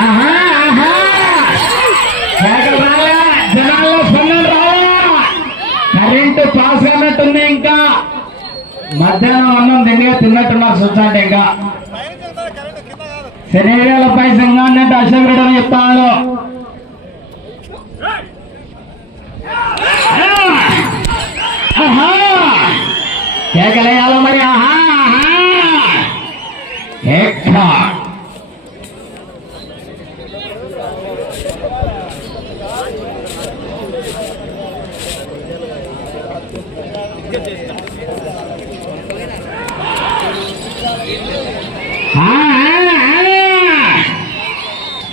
ఆహా, ఆహా. కేకలు రాలే, కరెంటు పాస్ అన్నట్టుంది ఇంకా. మధ్యాహ్నం అన్నం దిండిగా తిన్నట్టున్నారు చూసంటే ఇంకా. శరీరాలపై సంఘాన్ని అశోక్ రెడ్డి అని చెప్తాను ఆహా! కేకలేయాలో మరి ఆహా ఆహా! ఎక్కడ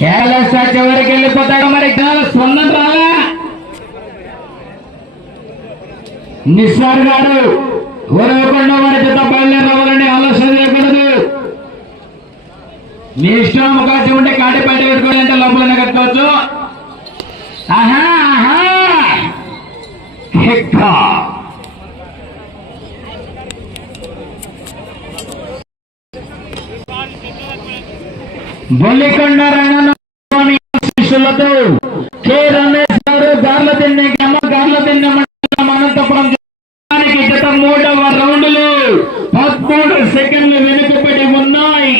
కేరళ చివరికి వెళ్ళిపోతాడు మరి కేరళ నిస్సార్ గారు ఓరవకుండా వారి చేత బయలుదేరి ఆలోచన చేయకూడదు మీ ఇష్టం అవకాశం ఉంటే కాటి పెట్టుకోవాలి అంటే లోపలనే కట్టుకోవచ్చు. ఆహా ఆహా. ఎక్కా బొల్లికొండ రంగస్వామి శిష్యులతో పదమూడు సెకండ్లు వెనుకబడి ఉన్నాయి.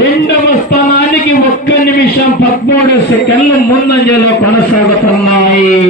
రెండవ స్థానానికి ఒక్క నిమిషం పదమూడు సెకండ్లు ముందంజలో కొనసాగుతున్నాయి.